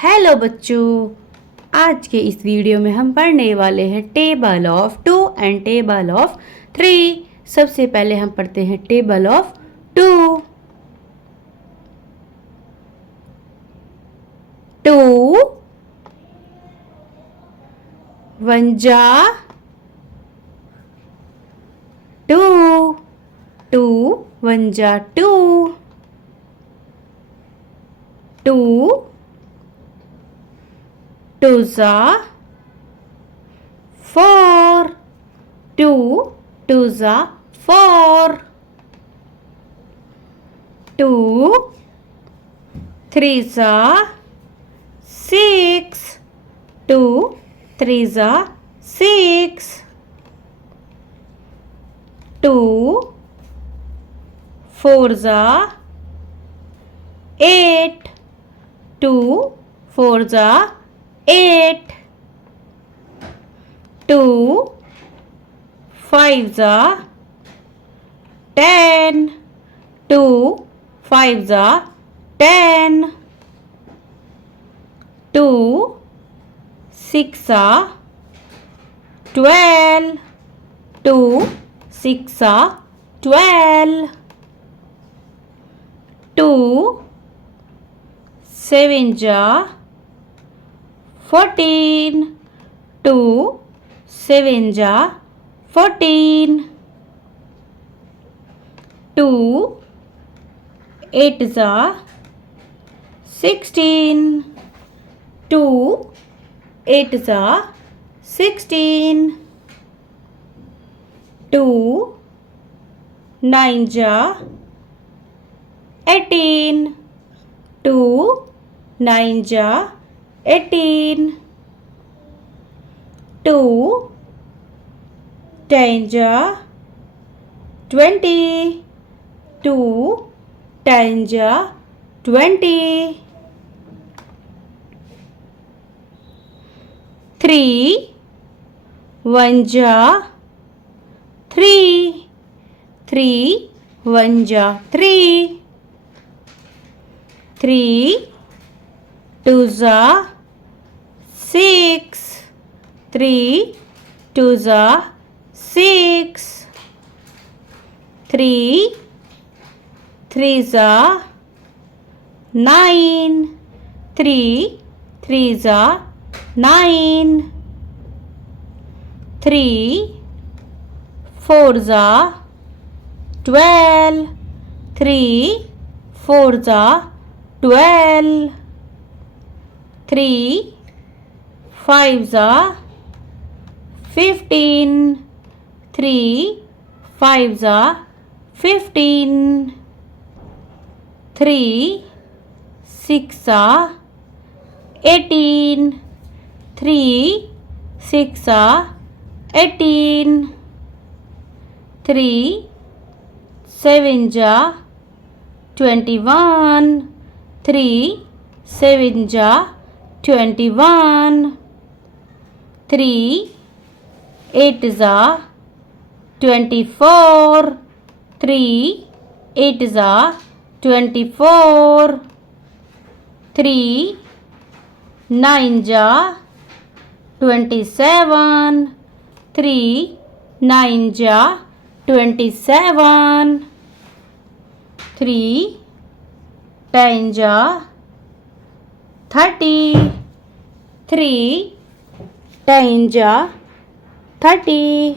Hello बच्चों, आज के इस वीडियो में हम पढ़ने वाले हैं table of 2 and table of 3। सबसे पहले हम पढ़ते हैं टेबल ऑफ 2। 2 1 जा 2, 2 1 जा 2, 2 2 जा 4, 2 2 जा 4, 2 3 जा 6, 2 3 जा 6, 2 4 जा 8, 2 4 जा 8, 2 5 जा 10, 2 5 जा 10, 2 6 जा 12, 2 6 जा 12, 2 7 जा 14, 2 7 जा 14, 2 8 जा 16, 2 8 जा 16, 2 9 जा 18, 2 9 जा 18, 2 10 जा 20, 2 10 जा 20, 3 1 जा 3, 3 1 जा 3, 3 2 जा 6, 3 2 जा 6, 3 3 जा 9, 3 3 जा 9, 3 4 जा 12, 3 4 जा 12, 3 5 जा 15, 3 5 जा 15, 3 6 जा 18, 3 6 जा 18, 3 7 जा 21, 3 7 जा 21, 3 8 जा 24, 3 8 जा 24, 3 9 जा 27, 3 9 जा 27, 3 10 जा 30, 3 10 जा 30,